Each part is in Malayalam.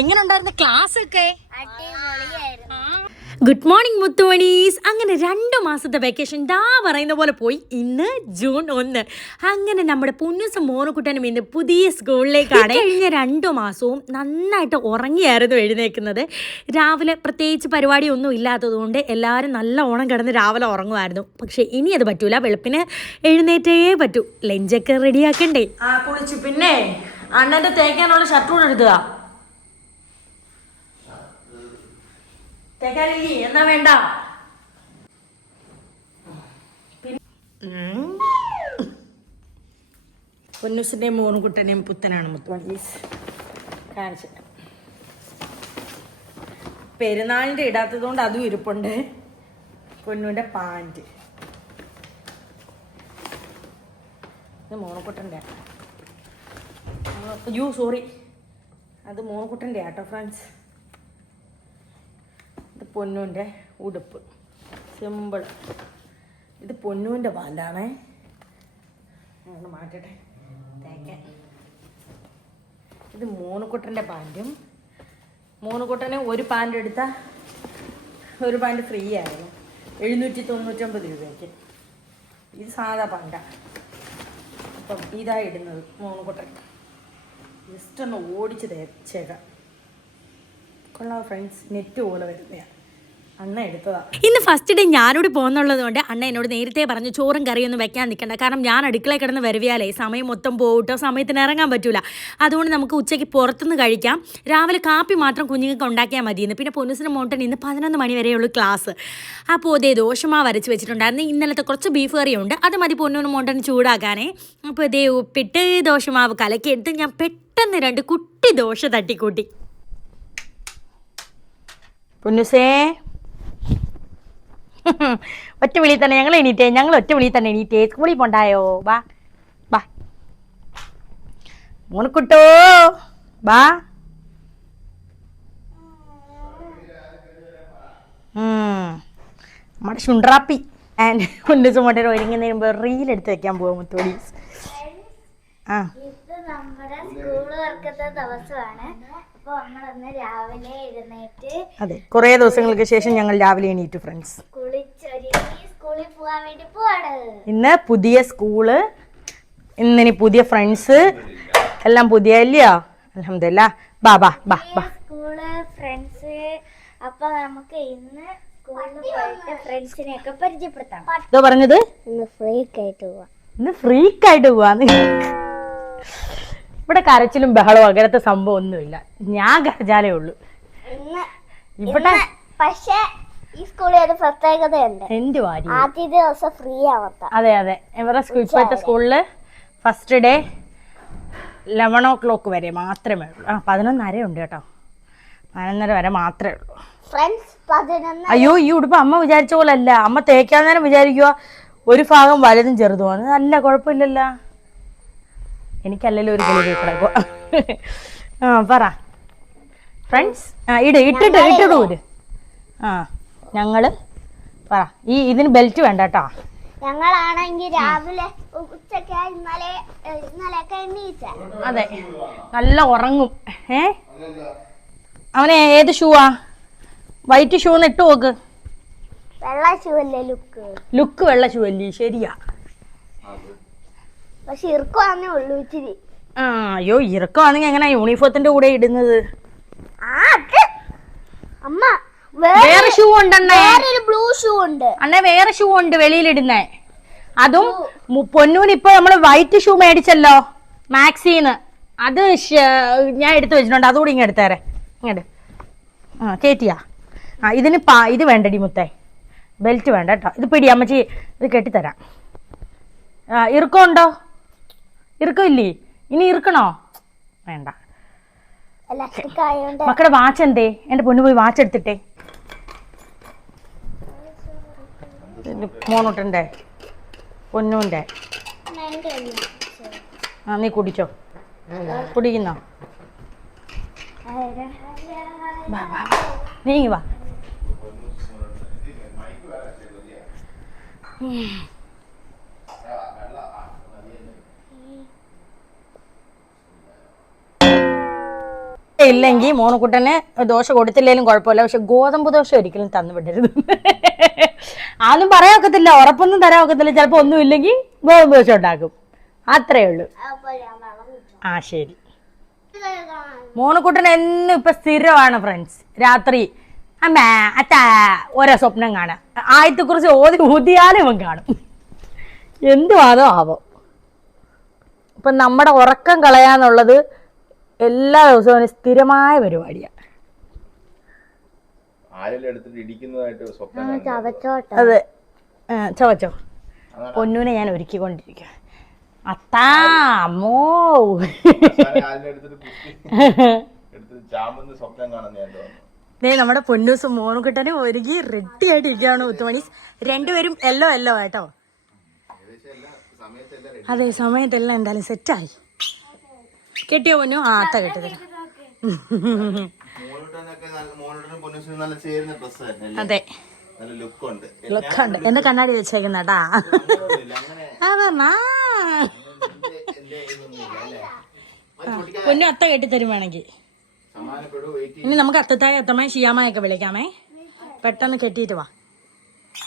എങ്ങനെ ഉണ്ടായിരുന്നു ക്ലാസ് ഒക്കെ? ഗുഡ് മോർണിംഗ് മുത്തുമണീസ്. അങ്ങനെ 2 മാസത്തെ വെക്കേഷൻ ദാ പറയുന്ന പോലെ പോയി. ഇന്ന് ജൂൺ 1. അങ്ങനെ നമ്മുടെ പൊന്നൂസും മോനുകുട്ടനും ഇന്ന് പുതിയ സ്കൂളിലേക്കാണ്. കഴിഞ്ഞ 2 മാസവും നന്നായിട്ട് ഉറങ്ങിയായിരുന്നു എഴുന്നേക്കുന്നത്. രാവിലെ പ്രത്യേകിച്ച് പരിപാടിയൊന്നും ഇല്ലാത്തതുകൊണ്ട് എല്ലാവരും നല്ല ഓണം കിടന്ന് രാവിലെ ഉറങ്ങുമായിരുന്നു. പക്ഷെ ഇനി അത് പറ്റൂല, വെളുപ്പിന് എഴുന്നേറ്റേ പറ്റൂ. ലഞ്ചൊക്കെ റെഡിയാക്കണ്ടേ? കുളിച്ചു. പിന്നെ അണ്ണന്റെ തേക്കാനുള്ള ഷർട്ട് കൂടെ എടുക്കുക. തേക്കാനില്ലേ? എന്നാ വേണ്ട. പൊന്നൂസിന്റെയും മോനുകുട്ടനെയും പുത്തനാണ് മുത്തുമണീസ് കാണിച്ചു. പെരുന്നാളിന്റെ ഇടാത്തത് കൊണ്ട് അതും ഇരിപ്പുണ്ട്. പൊന്നുവിന്റെ പാൻറ് ഇത് മോനുകുട്ടൻ്റെ. അയ്യോ സോറി, അത് മോനുകുട്ടൻ്റെ ആട്ടോ ഫ്രണ്ട്സ്. ഇത് പൊന്നുവിൻ്റെ ഉടുപ്പ്, സിമ്പിൾ. ഇത് പൊന്നുവിൻ്റെ പാൻ്റാണേ. ഞങ്ങൾ മാറ്റട്ടെ തേക്കാൻ. ഇത് മോനുകുട്ടൻ്റെ പാൻറ്റും. മോനുകുട്ടന് ഒരു പാൻറ് എടുത്താൽ ഒരു പാൻറ് ഫ്രീ ആയിരുന്നു, 799 രൂപയ്ക്ക്. ഇത് സാധാ പാൻറ്റാണ്. അപ്പം ഇതാ ഇടുന്നത് മോനുകുട്ടൻ. ജസ്റ്റ് ഒന്ന് ഓടിച്ച് തേച്ചേക്കാം. കൊള്ളാം ഫ്രണ്ട്സ്, നെറ്റ് പോലെ വരുന്നതാണ്. അണ്ണ എടുത്തതാ. ഇന്ന് ഫസ്റ്റ് ഡേ ഞാനോട് പോകുന്നുള്ളത് കൊണ്ട് അണ്ണ എന്നോട് നേരത്തെ പറഞ്ഞു ചോറും കറിയൊന്നും വെക്കാൻ നിൽക്കണ്ട, കാരണം ഞാൻ അടുക്കളയിൽ കിടന്ന് വരവിയാലേ സമയം മൊത്തം പോകട്ടോ, സമയത്തിന് ഇറങ്ങാൻ പറ്റൂല. അതുകൊണ്ട് നമുക്ക് ഉച്ചയ്ക്ക് പുറത്തുനിന്ന് കഴിക്കാം, രാവിലെ കാപ്പി മാത്രം കുഞ്ഞുങ്ങൾക്ക് ഉണ്ടാക്കിയാൽ മതിയെന്ന്. പിന്നെ പൊന്നൂസിന് മോട്ടൻ ഇന്ന് 11 മണി വരെയുള്ളൂ ക്ലാസ്. അപ്പോൾ ഇതേ ദോശമാവ് അരച്ച് വെച്ചിട്ടുണ്ടായിരുന്നു. ഇന്നലത്തെ കുറച്ച് ബീഫ് കറിയുണ്ട്, അത് മതി പൊന്നൂന് മോട്ടന് ചൂടാക്കാനേ. അപ്പോൾ ഇതേ ഉപ്പിട്ട് ദോശമാവ് കലക്കിയെടുത്ത് ഞാൻ പെട്ടെന്ന് 2 കുട്ടി ദോശ തട്ടിക്കൂട്ടി. പൊന്നൂസേ ഒറ്റ വിളി തന്നെ ഞങ്ങൾ എണീറ്റേ. ഞങ്ങൾ ഒറ്റ വിളി തന്നെ എണീറ്റേ. സ്കൂളിൽ പോണ്ടായോ? ബാ ബാ മോനുകുട്ടോ ബാ. നമ്മുടെ ശുണ്ട്രാപ്പി ആൻഡ് പൊന്നൂസ് മോട്ടർ ഒരുങ്ങുന്നതിന് മുമ്പ് റീലെടുത്ത് വെക്കാൻ പോവാം മുത്തോളീസ്. നമ്മുടെ സ്കൂൾ തുറക്കുന്ന ദിവസമാണ്. അപ്പോൾ നമ്മളന്ന് രാവിലെ എഴുന്നേറ്റ്, അതെ, കുറേ ദിവസങ്ങൾക്ക് ശേഷം ഞങ്ങൾ രാവിലെ എണീറ്റു ഫ്രണ്ട്സ്. സ്കൂളിൽ പോകാൻ വേണ്ടി പോവാണ്. ഇന്ന് പുതിയ സ്കൂള്, ഇന്നിനി പുതിയ ഫ്രണ്ട്സ്, എല്ലാം പുതിയ അല്ലയോ? അൽഹംദുലില്ലാ. ബാ ബാ ബാ ബാ. School friends. അപ്പൊ നമുക്ക് ഇന്ന് സ്കൂളിൽ പോയിട്ട് ഫ്രണ്ട്സിനെയൊക്കെ പരിചയപ്പെടുത്താം. ഇതോ പറഞ്ഞത് ഇന്ന് ഫ്രീക്കായിട്ട് പോവാം. ഇന്ന് ഫ്രീക്കായിട്ട് പോവാന്ന്. ഇവിടെ കരച്ചിലും ബഹളവും അങ്ങനത്തെ സംഭവം ഒന്നുമില്ല. ഞാൻ കരച്ചാലേ ഉള്ളൂ ഇവിടെ. പക്ഷേ ഈ സ്കൂളിൽ ഒരു പ്രത്യേകതയുണ്ട്. എന്ത് വാരി ആദ്യ ദിവസം ഫ്രീ ആവത്ത. അതെ അതെ, ഇവരുടെ ഇപ്പോഴത്തെ സ്കൂളില് ഫസ്റ്റ് ഡേ 11 o'clock വരെ മാത്രമേ ഉള്ളൂ. 11:30 ഉണ്ട് കേട്ടോ, 11:30 വരെ മാത്രമേ ഉള്ളൂ ഫ്രണ്ട്സ്. 11. അയ്യോ, ഈ ഉടുപ്പ് അമ്മ വിചാരിച്ച പോലെ അല്ല. അമ്മ തേക്കാൻ നേരം വിചാരിക്കുക ഒരു ഭാഗം വലുതും ചെറുതുമാണ്. അല്ല, കുഴപ്പമില്ലല്ലോ. എനിക്കല്ലല്ലോ ഒരു കിളി കിടക്കുക. പറ ഫ്രണ്ട്സ്. ഇട്ടിടൂര്. ഞങ്ങള് പറ. ഇതിന് ബെൽറ്റ് വേണ്ട കേട്ടോ. ഞങ്ങളാണെങ്കിൽ രാവിലെ ഉച്ചയ്ക്ക് ഇന്നലെയൊക്കെ എണ്ണീച്ച. അതെ, നല്ല ഉറങ്ങും. അവനെ ഏത് ഷൂവാ? വൈറ്റ് ഷൂ ഇട്ട് നോക്ക്. വെള്ള ഷൂ അല്ലേ ലുക്ക്? വെള്ള ഷൂ അല്ലേ? ശരിയാ, പക്ഷെ ഇറുക്കമാന്നേ ഉള്ളൂ ഇച്ചിരി. അയ്യോ, ഇറക്കമാണെങ്കിൽ എങ്ങനെ യൂണിഫോമിന്റെ കൂടെ ഇടുന്നത്? അമ്മ വേറെ ഷൂ ഉണ്ടെണ്ണേ, ബ്ലൂ ഷൂ ഉണ്ട് അണ്ണേ. വേറെ ഷൂ ഉണ്ട് വെളിയിലിടുന്നേ. അതും പൊന്നൂന് ഇപ്പൊ നമ്മള് വൈറ്റ് ഷൂ മേടിച്ചല്ലോ മാക്സിന്ന്. അത് ഞാൻ എടുത്തു വെച്ചിട്ടുണ്ട്, അതുകൂടി ഇങ്ങ് എടുത്തേരെ. ഇങ്ങോട്ട് കേറ്റിയാ. ഇതിന് ഇത് വേണ്ടടി മുത്തേ, ബെൽറ്റ് വേണ്ട കേട്ടോ. ഇത് പിടി അമ്മച്ചി, ഇത് കെട്ടിത്തരാം. ഇറുക്കമുണ്ടോ? ഇറുക്കമില്ലേ? ഇനി ഇറുക്കണോ? വേണ്ട. മക്കളുടെ വാച്ച് എന്തേ? എന്റെ പൊന്നു പോയി വാച്ച് എടുത്തിട്ടേ. മോനൂട്ടൻ്റെ പൊന്നൂൻ്റെ. നീ കുടിച്ചോ? കുടിക്കുന്നോ? നീ വാ. ഇല്ലെങ്കിൽ മോനുകുട്ടന് ദോശ കൊടുത്തില്ലേലും കുഴപ്പമില്ല, പക്ഷെ ഗോതമ്പ് ദോശ ഒരിക്കലും തന്നു വിടരുത്. ആദ്യം പറയാൻ ഒക്കത്തില്ല, ഉറപ്പൊന്നും തരാൻ ഒക്കത്തില്ല. ചിലപ്പോ ഒന്നും ഇല്ലെങ്കിൽ ഗോതമ്പ് ദോശ ഉണ്ടാക്കും, അത്രേ ഉള്ളൂ. ആ ശരി. മോനുകുട്ടൻ എന്നും ഇപ്പൊ സ്ഥിരമാണ് ഫ്രണ്ട്സ്, രാത്രി അമ്മ അച്ഛാ ഓരോ സ്വപ്നം കാണാം. ആയത്തെക്കുറിച്ച് ഊതിയാലും ഇവൻ കാണും, എന്തുവാതോ ആവോ. ഇപ്പൊ നമ്മുടെ ഉറക്കം കളയാന്നുള്ളത് എല്ലാ ദിവസവും സ്ഥിരമായ പരിപാടിയാണ്. അതെ, ചവച്ചോ. പൊന്നൂനെ ഞാൻ ഒരുക്കിക്കൊണ്ടിരിക്കുക. അത്താ അമ്മോ നമ്മുടെ പൊന്നൂസും മോനുകുട്ടനും ഒരുങ്ങി റെഡി ആയിട്ട് ഇരിക്കുകയാണ്. മുത്തുമണീസ് രണ്ടുപേരും യെല്ലോ യെല്ലോ കേട്ടോ. അതെ, സമയത്തെല്ലാം എന്തായാലും സെറ്റായി. കെട്ടിയോ പൊന്നു? ആ അത്ത കെട്ടിത്തരാം. അതെ, ലുക്കുണ്ട്. എന്റെ കണ്ണാടി വെച്ചേക്കുന്നാട്ടാ. പൊന്നു അത്ത കെട്ടിത്തരും വേണമെങ്കിൽ. ഇനി നമുക്ക് അത്തമായി ഷിയാമയൊക്കെ വിളിക്കാമേ. പെട്ടെന്ന് കെട്ടിയിട്ട് വാ.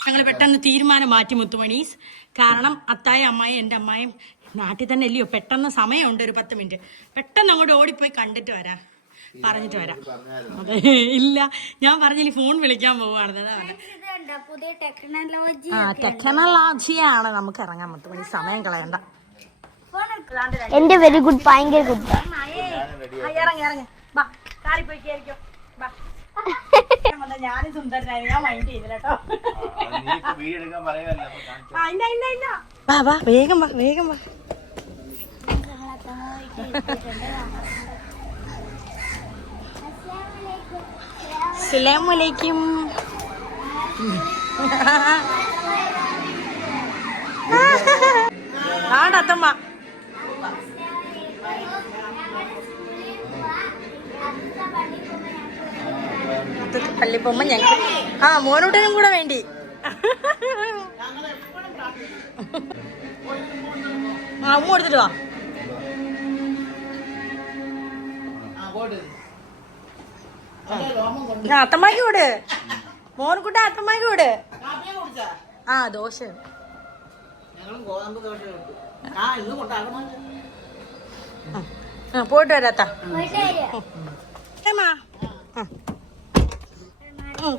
ഞങ്ങൾ പെട്ടെന്ന് തീരുമാനം മാറ്റി മുത്തുമണീസ്. കാരണം അത്തായും അമ്മായും എൻ്റെ അമ്മായും നാട്ടിൽ തന്നെ അല്ലയോ, പെട്ടെന്ന് സമയമുണ്ട്, ഒരു 10 മിനിറ്റ്. പെട്ടെന്ന് അങ്ങോട്ട് ഓടിപ്പോയി കണ്ടിട്ട് വരാം, പറഞ്ഞിട്ട് വരാം. അതെ, ഇല്ല ഞാൻ പറഞ്ഞില്ല, ഫോൺ വിളിക്കാൻ പോവാണ്. ടെക്നോളജിയാണ്, നമുക്ക് ഇറങ്ങാൻ മുത്തുമണി, സമയം കളയണ്ട. എന്റെ വെരി ഗുഡ്, ഭയങ്കര ഗുഡ്. ഇറങ്ങി ഇറങ്ങി ബാ, കാറി പോയി കേറിക്കോ. ഞാനും സുന്ദരനായി, ഞാൻ മൈൻഡ് ചെയ്തില്ല കേട്ടോ. വാ വാ, വേഗം വാ, വേഗം വാ. അസ്സലാമലൈക്കും. ആടത്തമ്മ പള്ളി പോകുമ്പോ ഞങ്ങൾ മോനൂട്ടനും കൂടെ വേണ്ടി. ഉമ്മ എടുത്തിട്ട് വാ. അത്തമ്മക്ക് കൂട്, മോൻകുട്ട അത്തമ്മക്ക് കൂട്. ആ ദോശ പോയിട്ട് വരാത്ത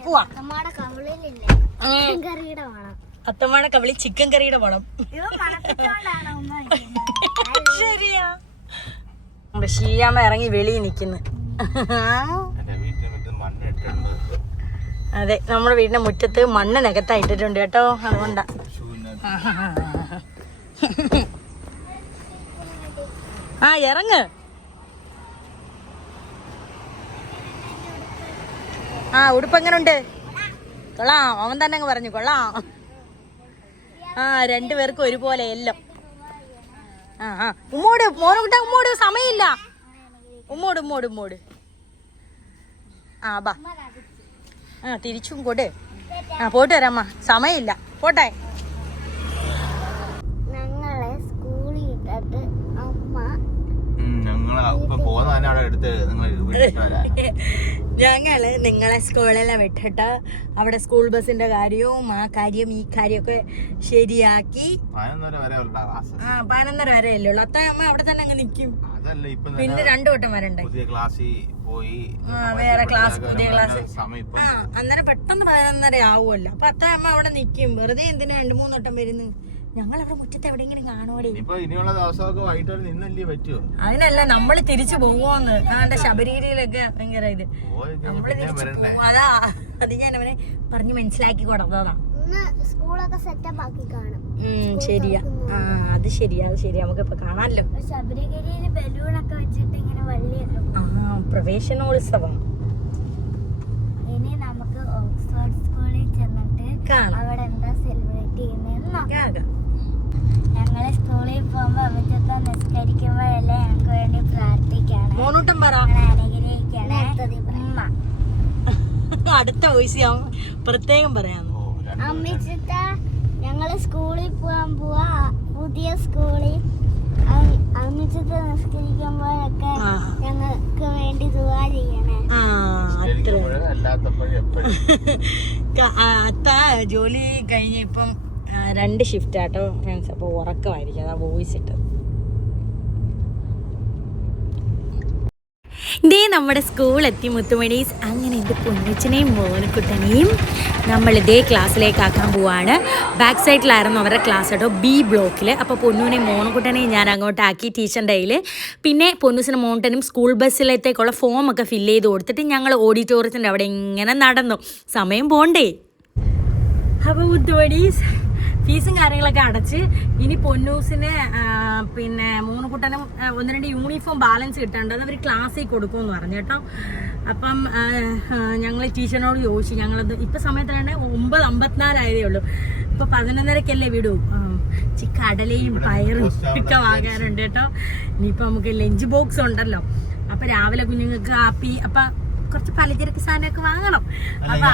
പോവാ. അത്തമ്മയുടെ കവിളി ചിക്കൻ കറിയുടെ പണം. ശരിയാ. ഷീയാമ്മ ഇറങ്ങി വെളിയിൽ നിക്കുന്നു. അതെ, നമ്മുടെ വീടിന്റെ മുറ്റത്ത് മണ്ണ് നികത്തായിട്ടിട്ടുണ്ട് കേട്ടോ, അതുകൊണ്ടാ. ആ ഇറങ്ങ്. ആ ഉടുപ്പ് എങ്ങനുണ്ട്? കൊള്ളാം, അവൻ തന്നെ അങ്ങ് പറഞ്ഞു കൊള്ളാം. ആ രണ്ടുപേർക്കും ഒരുപോലെ എല്ലാം. ആ ആ ഉമ്മോട്, മോനുകുട്ട ഉമ്മോട്, സമയമില്ല. ഉമ്മോട് ഉമ്മോട് ഉമ്മോട്. ആ ബാ, ആ തിരിച്ചും കൊട്. ആ പോയിട്ട് വരാമ്മ, സമയമില്ല, പോട്ടെ. ഞങ്ങളെ സ്കൂളിൽ ഇട്ടിട്ട് അമ്മ ഞങ്ങള് നിങ്ങളെ സ്കൂളിലെ വിട്ടിട്ട് അവിടെ സ്കൂൾ ബസിന്റെ കാര്യവും ആ കാര്യം ഈ കാര്യമൊക്കെ ശരിയാക്കി 11:30 വരെ അല്ലേ ഉള്ളു. അത്ത അമ്മ അവിടെ തന്നെ അങ്ങ് നിക്കും. പിന്നെ 2 വട്ടം വരണ്ടേ, വേറെ ക്ലാസ്, പുതിയ ക്ലാസ്. ആ അന്നേരം പെട്ടെന്ന് 11:30 ആവുമല്ലോ. അപ്പൊ അത്ത അമ്മ അവിടെ നിക്കും. വെറുതെ എന്തിനാ 2-3 വട്ടം വരുന്നു? ഞങ്ങളവിടെ മുറ്റത്ത് എവിടെയെങ്കിലും കാണുവോടെ? അതിനല്ല നമ്മള് തിരിച്ചു പോവോന്ന്. ആന്റെ ശബരിയിലൊക്കെ ഭയങ്കര ഇത്, നമ്മള് തിരിച്ചു പോവും. അതാ, അത് ഞാൻ അവനെ പറഞ്ഞ് മനസ്സിലാക്കി കൊടുത്തതാ. സ്കൂളൊക്കെ സെറ്റപ്പ് ആക്കി കാണും. ശരിയാ, ആ അത് ശരിയാ, അത് ശരിയാ. നമുക്കിപ്പൊ കാണാമല്ലോ. ശബരിഗിരിയില് ബലൂണൊക്കെ വെച്ചിട്ട് ഇങ്ങനെ വലിയല്ലോ. ആ പ്രവേശനോത്സവം. ഇനി നമുക്ക് ഓക്സ്ഫോർഡ് സ്കൂളിൽ ചെന്നിട്ട് അവിടെ എന്താ സെലിബ്രേറ്റ് ചെയ്യുന്നതെന്ന് നോക്കാം. ഞങ്ങള് സ്കൂളിൽ പോകുമ്പോ അവിടുത്തെ നിസ്കരിക്കുമ്പോഴല്ലേ ഞങ്ങൾക്ക് വേണ്ടി പ്രാർത്ഥിക്കാണ്, മോനൂട്ടം പറ, അനുഗ്രഹിക്കാണ് ഉമ്മ. അടുത്ത വോയിസ് പ്രത്യേകം പറയാം. അമ്മിച്ചിട്ട ഞങ്ങള് സ്കൂളിൽ പോവാൻ പോവാ, പുതിയ സ്കൂളിൽ. അമ്മിച്ച അഞ്ചത്തെ നിസ്കരിക്കുമ്പോഴൊക്കെ ഞങ്ങൾക്ക് വേണ്ടി ദുആ ചെയ്യണേ. അത്ത ജോലി കഴിഞ്ഞ ഇപ്പം 2 ഷിഫ്റ്റ് ആട്ടോ ഫ്രണ്ട്സ്. അപ്പൊ ഉറക്കമായിരിക്കും, അതാ വോയിസ് ഇട്ടത്. ഇതേ നമ്മുടെ സ്കൂളെത്തി മുത്തുമണീസ്. അങ്ങനെ എൻ്റെ പൊന്നുച്ചനെയും മോനക്കുട്ടനെയും നമ്മൾ ഇതേ ക്ലാസ്സിലേക്ക് ആക്കാൻ പോവാണ്. ബാക്ക് സൈഡിലായിരുന്നു അവരുടെ ക്ലാസ് കേട്ടോ, B ബ്ലോക്കിൽ. അപ്പോൾ പൊന്നുവിനെയും മോനക്കുട്ടനെയും ഞാൻ അങ്ങോട്ടാക്കി ടീച്ചറിൻ്റെ കയ്യിൽ. പിന്നെ പൊന്നൂസിനും മോണ്ടനും സ്കൂൾ ബസ്സിലേത്തേക്കുള്ള ഫോമൊക്കെ ഫില്ല് ചെയ്ത് കൊടുത്തിട്ട് ഞങ്ങൾ ഓഡിറ്റോറിയത്തിൻ്റെ അവിടെ ഇങ്ങനെ നടന്നു. സമയം പോണ്ടേ. അപ്പോൾ മുത്തുമണീസ് ഫീസും കാര്യങ്ങളൊക്കെ അടച്ച് ഇനി പൊന്നൂസിന് പിന്നെ മോനുകുട്ടനും 1-2 യൂണിഫോം ബാലൻസ് കിട്ടാണ്ട് അത് അവർ ക്ലാസ്സിൽ കൊടുക്കുമെന്ന് പറഞ്ഞു കേട്ടോ. അപ്പം ഞങ്ങൾ ടീച്ചറിനോട് ചോദിച്ചു. ഞങ്ങളത് ഇപ്പം സമയത്താണ് 9:54 ആയതേ ഉള്ളൂ. ഇപ്പം 11:30-ക്കല്ലേ വിടൂ. കടലയും പയറും ഒക്കെ വാങ്ങാറുണ്ട് കേട്ടോ. ഇനിയിപ്പോൾ നമുക്ക് ലഞ്ച് ബോക്സ് ഉണ്ടല്ലോ. അപ്പം രാവിലെ കുഞ്ഞുങ്ങൾക്ക് കാപ്പി അപ്പം കുറച്ച് പലചരക്ക് സാധനമൊക്കെ വാങ്ങണം. അപ്പൊ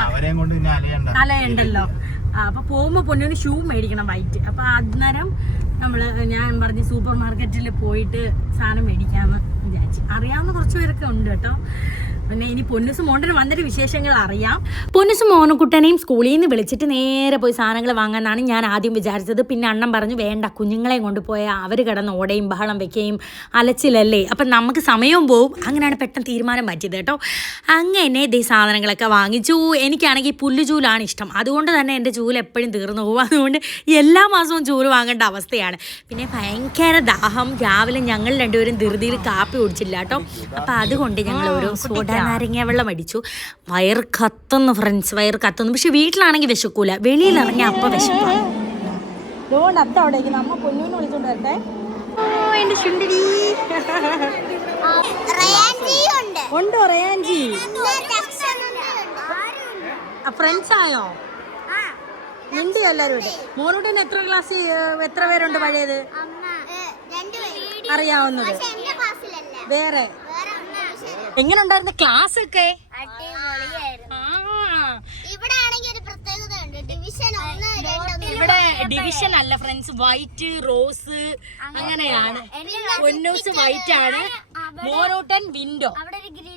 അലയുണ്ടല്ലോ. അപ്പൊ പോകുമ്പോ പൊന്നിന് ഷൂ മേടിക്കണം വൈറ്റ്. അപ്പൊ അന്നേരം ഞാൻ പറഞ്ഞ് സൂപ്പർ മാർക്കറ്റിൽ പോയിട്ട് സാധനം മേടിക്കാന്ന് വിചാരിച്ചു. അറിയാവുന്ന കുറച്ച് പേരൊക്കെ ഉണ്ട് കേട്ടോ. പിന്നെ ഇനി പൊന്നുസ് മോണ്ടന് വന്നിട്ട് വിശേഷങ്ങൾ അറിയാം. പൊന്നുസ് മോനക്കുട്ടനെയും സ്കൂളിൽ നിന്ന് വിളിച്ചിട്ട് നേരെ പോയി സാധനങ്ങൾ വാങ്ങാനാണ് ഞാൻ ആദ്യം വിചാരിച്ചത്. പിന്നെ അണ്ണൻ പറഞ്ഞു വേണ്ട, കുഞ്ഞുങ്ങളെയും കൊണ്ടുപോയാൽ അവർ കിടന്ന് ഓടയും ബഹളം വെക്കുകയും അലച്ചിലല്ലേ, അപ്പം നമുക്ക് സമയവും പോവും. അങ്ങനെയാണ് പെട്ടെന്ന് തീരുമാനം പറ്റിയത് കേട്ടോ. അങ്ങനെ ഇതേ സാധനങ്ങളൊക്കെ വാങ്ങിച്ചു. എനിക്കാണെങ്കിൽ പുല്ലുചൂലാണ് ഇഷ്ടം. അതുകൊണ്ട് തന്നെ എൻ്റെ ചൂല് എപ്പോഴും തീർന്നു പോകും. അതുകൊണ്ട് എല്ലാ മാസവും ചൂല് വാങ്ങേണ്ട അവസ്ഥയാണ്. പിന്നെ ഭയങ്കര ദാഹം. രാവിലെ ഞങ്ങൾ രണ്ടുപേരും ധൃതിയിൽ കാപ്പി കുടിച്ചില്ല കേട്ടോ. അപ്പം അതുകൊണ്ട് ഞങ്ങൾ ഓരോ സോഡ നാരങ്ങ വെള്ളം അടിച്ചു. വയറ് കത്തുന്നു ഫ്രണ്ട്സ്, വയറ് കത്തുന്നു. പക്ഷെ വീട്ടിലാണെങ്കിൽ വിശക്കൂല, വെളിയിലിറങ്ങി അപ്പം വിശപ്പാണ്. അതുകൊണ്ട് അത്ത അവിടേക്ക് നമ്മ പൊന്നൂന്ന് വിളിച്ചോണ്ട് വരട്ടെ. എന്റെ ചുണ്ടരി ഉണ്ടോ റയാൻജി? ഫ്രണ്ട്സ് ആയോ? ഉണ്ട് എല്ലാരും ഉണ്ട്. മോനൂട്ടിന് എത്ര പേരുണ്ട് പഴയത് അറിയാവുന്നത്? വേറെ എങ്ങനെ ഉണ്ടായിരുന്നു ക്ലാസ് ഒക്കെ? ഇവിടെ ഡിവിഷൻ അല്ല ഫ്രണ്ട്സ്, വൈറ്റ് റോസ് അങ്ങനെയാണ്. പൊന്നൂസ് വൈറ്റ് ആണ്, മോനൂട്ടൻ വിൻഡോ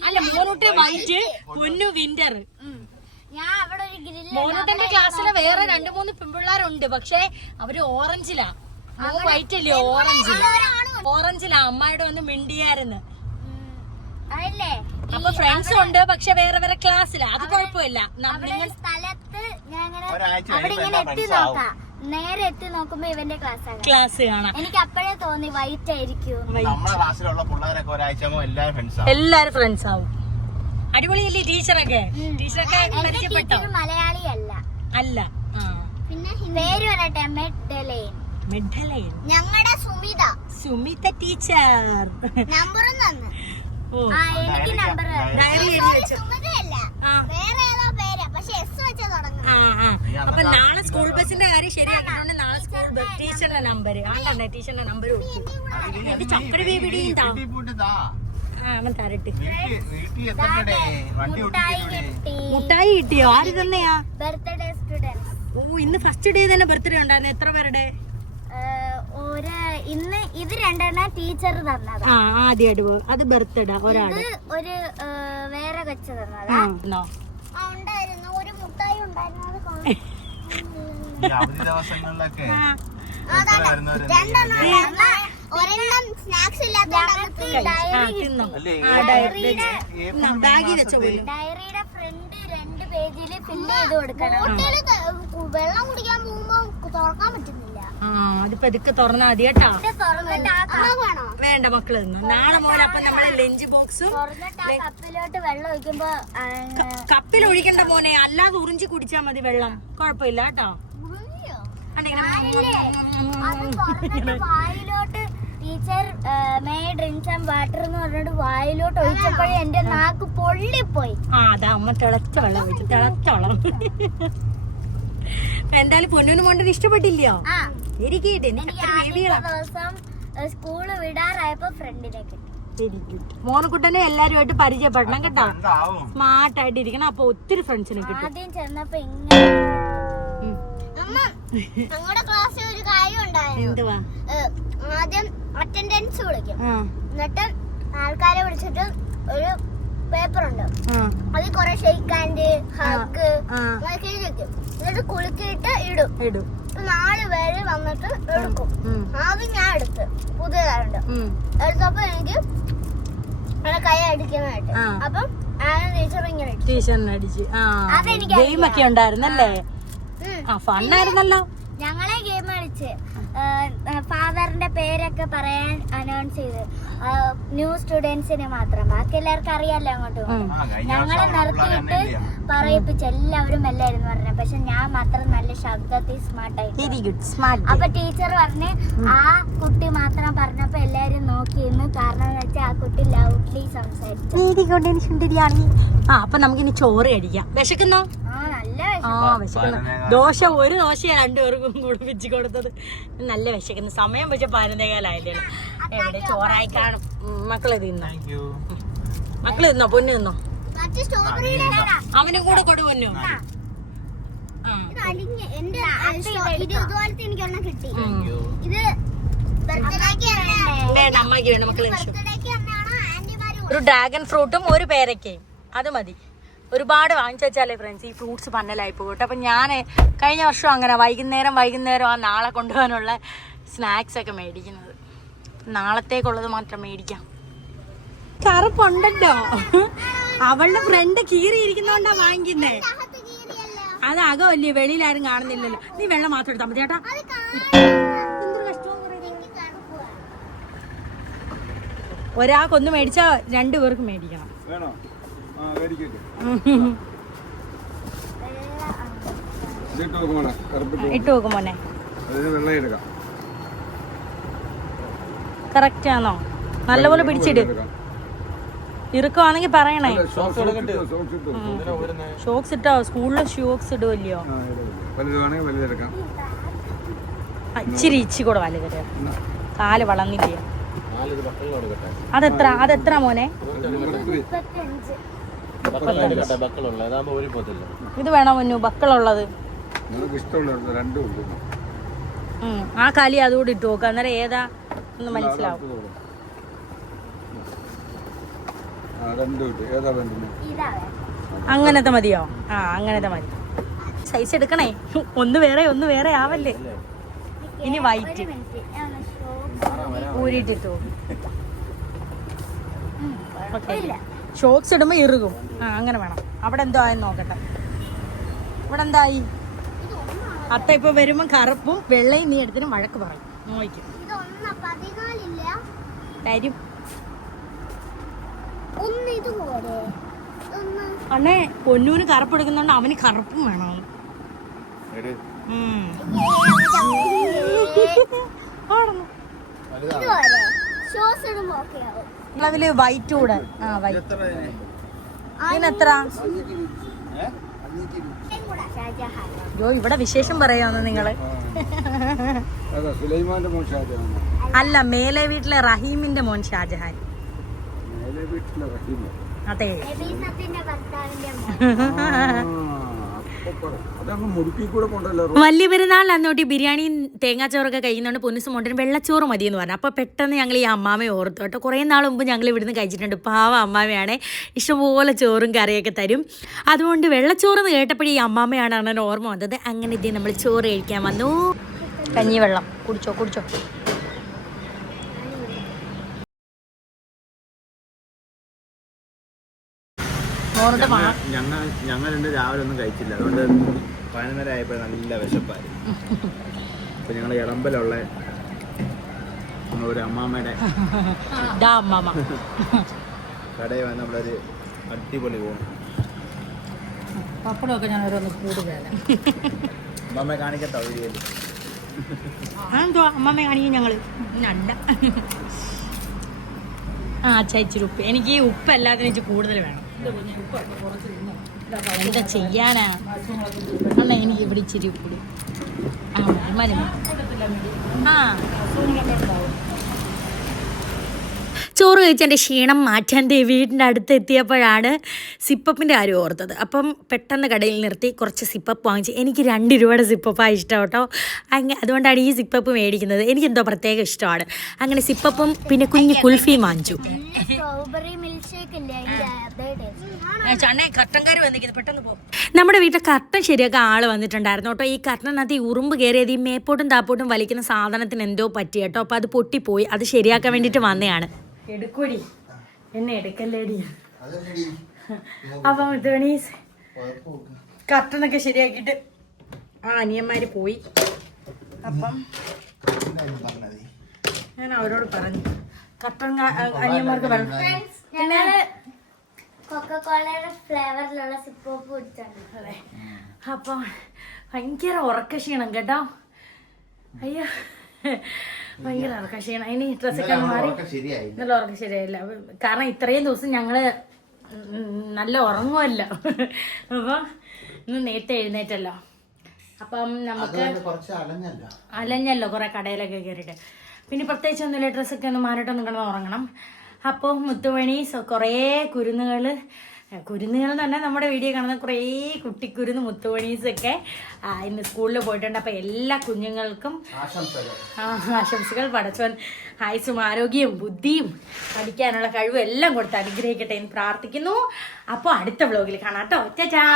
അല്ല, മോനൂട്ടൻ വൈറ്റ്, പൊന്നു വിന്റർ. മോനൂട്ടന്റെ ക്ലാസ്സിലെ വേറെ 2-3 പെൺപിള്ളേരുണ്ട്. പക്ഷെ അവര് ഓറഞ്ചിലാ. വൈറ്റ് അല്ലേ, ഓറഞ്ചിലാ. അമ്മായിടെ വന്ന് മിണ്ടിയായിരുന്നു. അപ്പൊ ഫ്രണ്ട്സ് ഉണ്ട്, പക്ഷെ വേറെ വേറെ ക്ലാസ്സിലാ. അത് കുഴപ്പമില്ല. അവിടെ ഇങ്ങനെ എത്തി നോക്കാം, നേരെ എത്തി നോക്കുമ്പോ ഇവന്റെ ക്ലാസ് കാണാം. എനിക്ക് അപ്പോഴേ തോന്നി വൈറ്റ് ആയിരിക്കും. എല്ലാരും ഫ്രണ്ട്സ് ആവും. അടിപൊളിയല്ലേ ടീച്ചറൊക്കെ? ടീച്ചറൊക്കെ മലയാളി അല്ല. പിന്നെ പേര് പറയട്ടെ, മെഡലൈൻ. ഞങ്ങളുടെ സുമിത ടീച്ചർ നമ്പറും തന്നു. എനിക്ക് നമ്പർ അപ്പൊ നാളെ സ്കൂൾ ബസിന്റെ കാര്യം ശരിയാക്കിട്ടുണ്ട്. നാളെ സ്കൂൾ ബസ് ടീച്ചറിന്റെ നമ്പർ ആണ്ടേ, ടീച്ചറിന്റെ നമ്പർ എന്റെ ചക്കര വേവിടിയുണ്ടാ അവൻ തരട്ടെ. മുട്ടായി കിട്ടിയോ? ആര് തന്നെയാ? Birthday student. ഓ, ഇന്ന് ഫസ്റ്റ് ഡേ തന്നെ ബർത്ത്ഡേ ഉണ്ടായിരുന്നു. എത്ര പേരുടെ? ഇന്ന് ഇത് 2 ടീച്ചർ തന്നതാ. ആദ്യമായിട്ട് അത് ബർത്ത്ഡേ ഒരാള്. ഒരു വേറെ വെച്ച് തന്നതാ. ഉണ്ടായിരുന്നു ഒരു മുട്ടായി ഉണ്ടായിരുന്നു. ഒരെണ്ണം സ്നാക്സ് ഡയറിയുടെ ഫ്രണ്ട് 2 പേജിൽ ഫില്ല് ചെയ്ത് കൊടുക്കണം. വെള്ളം കുടിക്കാൻ പോകുമ്പോ തുറക്കാൻ പറ്റുന്നില്ല. അതിപ്പോ ഇതൊക്കെ തുറന്നാ മതി കേട്ടോ. വേണ്ട മക്കള് തിന്നു. നാളെ മോനെ അപ്പൊ നമ്മളെ ലഞ്ച് ബോക്സും കപ്പിലോട്ട് വെള്ളം ഒഴിക്കുമ്പോ കപ്പിൽ ഒഴിക്കണ്ട മോനെ, അല്ലാതെ ഉറിഞ്ചി കുടിച്ചാ മതി വെള്ളം. കുഴപ്പമില്ല കേട്ടോ. വായിലോട്ട് teacher may drinks and water എന്ന് പറഞ്ഞിട്ട് വായിലോട്ട് ഒഴിച്ചപ്പോഴേ എന്റെ നാക്ക് പൊള്ളിപ്പോയി. അതാ അമ്മ തിളച്ച വെള്ളം ഒഴിച്ചു, തിളച്ച വെള്ളം. എന്തായാലും പൊന്നൂന് മോണ്ടന് ഇഷ്ടപ്പെട്ടില്ലയോ? ദിവസം സ്കൂള് വിടാറായപ്പോ ഫ്രണ്ടിലേക്ക് മോനക്കുട്ടനെ എല്ലാരുമായിട്ട് പരിചയപ്പെടണം കേട്ടോ. സ്മാർട്ട് ആയിട്ട് ഇരിക്കണം. അപ്പൊ ഒത്തിരി ഫ്രണ്ട്സിനെ കിട്ടും. ആദ്യം ചെന്നപ്പോ ഇങ്ങനെ ഞങ്ങളുടെ ക്ലാസ്സിൽ ഒരു കാര്യം ഉണ്ടായിരുന്നു. എന്തുവാ? ആദ്യം അറ്റൻഡൻസ് വിളിക്കും. എന്നിട്ട് ആൾക്കാരെ വിളിച്ചിട്ട് ഒരു പേപ്പർ ഉണ്ട്, അതിൽ കുറെ ഷെയ്ക്ക് ഹാൻഡ്, ഹഗ് അതൊക്കെ എഴുതി വെക്കും. എന്നിട്ട് കുലുക്കിയിട്ട് ഇടും. ഇപ്പൊ 4 പേര് വന്നിട്ട് എടുക്കും. ആദ്യം ഞാൻ എടുത്ത് പുതിയതായുണ്ട് എടുത്തപ്പോ എനിക്ക് കൈ അടിക്കാനായിട്ട്. അപ്പം ടീച്ചർ ഇങ്ങനെ ടീച്ചറിനടിച്ച് ഗെയിമൊക്കെ ഉണ്ടായിരുന്നല്ലേ? ഫണ്ണായിരുന്നല്ലോ. ഞങ്ങളെ ഗെയിം കളിച്ച് ഫാദറിന്റെ പേരൊക്കെ പറയാൻ അനൗൺസ് ചെയ്ത് ന്യൂ സ്റ്റുഡൻസിന് മാത്രം, ബാക്കി എല്ലാവർക്കും അറിയാലോ അങ്ങോട്ട്. ഞങ്ങളെ നിർത്തിയിട്ട് പറയിപ്പിച്ച് എല്ലാവരും എല്ലായിരുന്നു പറഞ്ഞത്. പക്ഷെ ഞാൻ മാത്രം നല്ല ശബ്ദത്തിൽ സ്മാർട്ടായി. അപ്പൊ ടീച്ചർ പറഞ്ഞ് ആ കുട്ടി മാത്രം പറഞ്ഞപ്പോ എല്ലാരും നോക്കിയിരുന്നു. കാരണം എന്ന് വെച്ചാൽ ആ കുട്ടി ലൗഡ്ലി സംസാരിച്ചു. അപ്പൊ നമുക്കിനി ചോറ് കഴിക്കാം. വിശക്കുന്നോ? വിശക്കുന്നു. ഒരു ദോശയാണ് 2 പേർക്കും കുടിപ്പിച്ച് കൊടുത്തത്. നല്ല വിശക്കുന്നു. സമയം വെച്ച 11:15 എവിടെ ചോറായി കാണും. മക്കളെ തിന്നോ? മക്കള് തിന്നോ? പൊന്നു തിന്നോ? അവനും കൂടെ കൊടു പൊന്നു. അമ്മയ്ക്ക് വേണം മക്കളെ. ഒരു ഡ്രാഗൺ ഫ്രൂട്ടും ഒരു പേരക്കയും അത് മതി. ഒരുപാട് വാങ്ങിച്ചു വെച്ചാലേ ഫ്രണ്ട്സ് ഈ ഫ്രൂട്ട്സ് പന്നലായി പോകട്ടെ. അപ്പം ഞാൻ കഴിഞ്ഞ വർഷം അങ്ങനെ വൈകുന്നേരം ആ നാളെ കൊണ്ടുപോകാനുള്ള സ്നാക്സ് ഒക്കെ മേടിക്കുന്നത്. നാളത്തേക്കുള്ളത് മാത്രം മേടിക്കാം. കറുപ്പുണ്ടല്ലോ. അവളുടെ ഫ്രണ്ട് കീറിയിരിക്കുന്നോണ്ടാ വാങ്ങിക്കുന്നേ. അത് അകമല്ലേ, വെളിയിലാരും കാണുന്നില്ലല്ലോ. നീ വെള്ളം മാത്രം എടുത്താൽ മതി ചേട്ടാ. ഒരാൾക്കൊന്ന് മേടിച്ചാ 2 പേർക്ക് മേടിക്കണം. ഇട്ട് നോക്കും മോനെ. കറക്റ്റ് ആണോ? നല്ലപോലെ പിടിച്ചിട്. ഇറുക്കമാണെങ്കിൽ പറയണേ. ഷോക്സ് ഇട്ടോ? സ്കൂളിൽ ഷോക്സ് ഇടുവല്ലയോ? ഇച്ചിരി കൂടെ വലുത്. കാല് വളർന്നില്ലയോ? അതെത്ര മോനെ? ഇത് വേണോ മുന്നു ബക്കളുള്ളത്? ആ കാലി അതുകൂടി ഇട്ട് നോക്കുക. അന്നേരം ഏതാ ഒന്ന് മനസ്സിലാവും. അങ്ങനത്തെ മതിയോ? അങ്ങനത്തെ മതി. സൈസ് എടുക്കണേ. ഒന്ന് വേറെ ആവല്ലേ. ഇനി വൈറ്റ് ഊരിട്ടിട്ടോ. ഷോക്സ് ഇടുമ്പോ ഇറുകും. അങ്ങനെ വേണം. അവിടെ എന്തോ ആയെന്ന് നോക്കട്ടെ. ഇവിടെ എന്തായി? അത്ത ഇപ്പൊ വരുമ്പോ കറുപ്പും വെള്ളയും നീ എടുത്തിട്ട് വഴക്ക് പറയും. നോക്കും തരും. അണ്ണേ പൊന്നൂന് കറുപ്പ് എടുക്കുന്നോണ്ട് അവന് കറുപ്പും വേണം. അതില് വൈറ്റ് കൂടെ. വൈറ്റ് ഇതിനെത്ര? അയ്യോ ഇവിടെ വിശേഷം പറയാന്ന് നിങ്ങള്. അല്ല, മേലെ വീട്ടിലെ റഹീമിന്റെ മോൻ ഷാജഹാൻ. അതെ. വലിയ പെരുന്നാൾ അന്നോട്ടി ബിരിയാണിയും തേങ്ങാച്ചോറൊക്കെ കഴിക്കുന്നുണ്ട്. പൊന്നുസ് മോണ്ടിന് വെള്ളച്ചോറ് മതി എന്ന് പറഞ്ഞു. അപ്പോൾ പെട്ടെന്ന് ഞങ്ങൾ ഈ അമ്മാമയെ ഓർത്തു കേട്ടോ. കുറേ നാൾ മുമ്പ് ഞങ്ങൾ ഇവിടുന്ന് കഴിച്ചിട്ടുണ്ട്. പാവ അമ്മാമയാണ്, ഇഷ്ടംപോലെ ചോറും കറിയൊക്കെ തരും. അതുകൊണ്ട് വെള്ളച്ചോറെന്ന് കേട്ടപ്പോഴേ ഈ അമ്മാമയാണ് അണ്ണൻ ഓർമ്മ വന്നത്. അങ്ങനെ ഇതേ നമ്മൾ ചോറ് കഴിക്കാൻ വന്നു. കഞ്ഞിവെള്ളം കുടിച്ചോ. ഞങ്ങൾ രാവിലെ ഒന്നും കഴിച്ചില്ല. അതുകൊണ്ട് 11:30 ആയപ്പോൾ നല്ല വിശപ്പായിരുന്നു. അപ്പൊ ഞങ്ങൾ ഇളമ്പലുള്ള ഒരു അമ്മാമ്മയുടെ കടയിൽ വന്ന് നമ്മളൊരു അടിപൊളി പോകും. പപ്പടമൊക്കെ ഞാൻ ഓരോന്ന് കൂടുതൽ അമ്മമ്മയെ കാണിക്കട്ടോ വീഡിയോയിൽ. അമ്മമ്മയെ കാണിക്കും ഞങ്ങള്. ഇച്ചിരി ഉപ്പ്. എനിക്ക് ഈ ഉപ്പ് എല്ലാത്തിനും ഇച്ചിരി കൂടുതൽ വേണം. എന്താ ചെയ്യാനാ അണ്ണ? എനിക്ക് ഇവിടെ ഇച്ചിരി ഉപ്പിടി. ചോറ് കഴിച്ചതിൻ്റെ ക്ഷീണം മാറ്റാൻ വീടിൻ്റെ അടുത്ത് എത്തിയപ്പോഴാണ് സിപ്പപ്പിൻ്റെ കാര്യം ഓർത്തത്. അപ്പം പെട്ടെന്ന് കടയിൽ നിർത്തി കുറച്ച് സിപ്പപ്പ് വാങ്ങിച്ച്. എനിക്ക് 2 രൂപയുടെ സിപ്പപ്പാണ് ഇഷ്ടം കേട്ടോ. അതുകൊണ്ടാണ് ഈ സിപ്പപ്പ് മേടിക്കുന്നത്. എനിക്കെന്തോ പ്രത്യേക ഇഷ്ടമാണ്. അങ്ങനെ സിപ്പപ്പും പിന്നെ കുഞ്ഞ് കുൽഫിയും വാങ്ങിച്ചു. സ്ട്രോബെറി മിൽക്ക് ഷേക്ക് ഇല്ലേ, നമ്മുടെ വീട്ടിൽ കർട്ടൻ ശരിയാക്കാൻ ആൾ വന്നിട്ടുണ്ടായിരുന്നു കേട്ടോ. ഈ കർട്ടനകത്ത് ഈ ഉറുമ്പ് കയറിയത് ഈ മേപ്പോട്ടും താപ്പോട്ടും വലിക്കുന്ന സാധനത്തിന് എന്തോ പറ്റി കേട്ടോ. അപ്പോൾ അത് പൊട്ടിപ്പോയി. അത് ശരിയാക്കാൻ വേണ്ടിയിട്ട് വന്നതാണ്. എടുക്കൂടി എന്നെ എടുക്കല്ലേടി. അപ്പം ഇതണീസ് കർട്ടനൊക്കെ ശരിയാക്കിയിട്ട് അനിയന്മാർ പോയി. അപ്പം ഞാൻ അവരോട് പറഞ്ഞു കർട്ടൻ അനിയന്മാർക്ക് പറഞ്ഞു. പിന്നെ കൊക്കക്കോളയുടെ ഫ്ലേവറിലുള്ള സിപ്പോപ്പ് കുടിച്ചാണ്. അതെ. അപ്പം ഭയങ്കര ഉറക്കക്ഷീണം കേട്ടോ. അയ്യോ ഭയങ്കര ഉറക്കക്ഷീണം. ഇനി ഡ്രസ്സൊക്കെ മാറി നല്ല ഉറക്കം ശരിയായില്ല. കാരണം ഇത്രയും ദിവസം ഞങ്ങള് നല്ല ഉറങ്ങുമല്ലോ. അപ്പം ഇന്ന് നേരത്തെ എഴുന്നേറ്റല്ലോ. അപ്പം നമുക്ക് അലഞ്ഞല്ലോ കുറെ കടയിലൊക്കെ കയറിയിട്ട്. പിന്നെ പ്രത്യേകിച്ച് ഒന്നുമില്ല, ഡ്രസ്സൊക്കെ ഒന്ന് മാറിയിട്ടൊന്നും കിടന്ന് ഉറങ്ങണം. അപ്പോൾ മുത്തുമണി കുറേ കുരുന്നുകൾ എന്ന് പറഞ്ഞാൽ നമ്മുടെ വീഡിയോ കാണുന്ന കുറേ കുട്ടിക്കുരുന്ന് മുത്തുമണീസൊക്കെ ഇന്ന് സ്കൂളിൽ പോയിട്ടുണ്ട്. അപ്പോൾ എല്ലാ കുഞ്ഞുങ്ങൾക്കും ആശംസകൾ. പടച്ചവൻ ആയുസ്സും ആരോഗ്യവും ബുദ്ധിയും പഠിക്കാനുള്ള കഴിവും എല്ലാം കൊടുത്ത് അനുഗ്രഹിക്കട്ടെ എന്ന് പ്രാർത്ഥിക്കുന്നു. അപ്പോൾ അടുത്ത വ്ലോഗിൽ കാണാം കേട്ടോ. ചാ.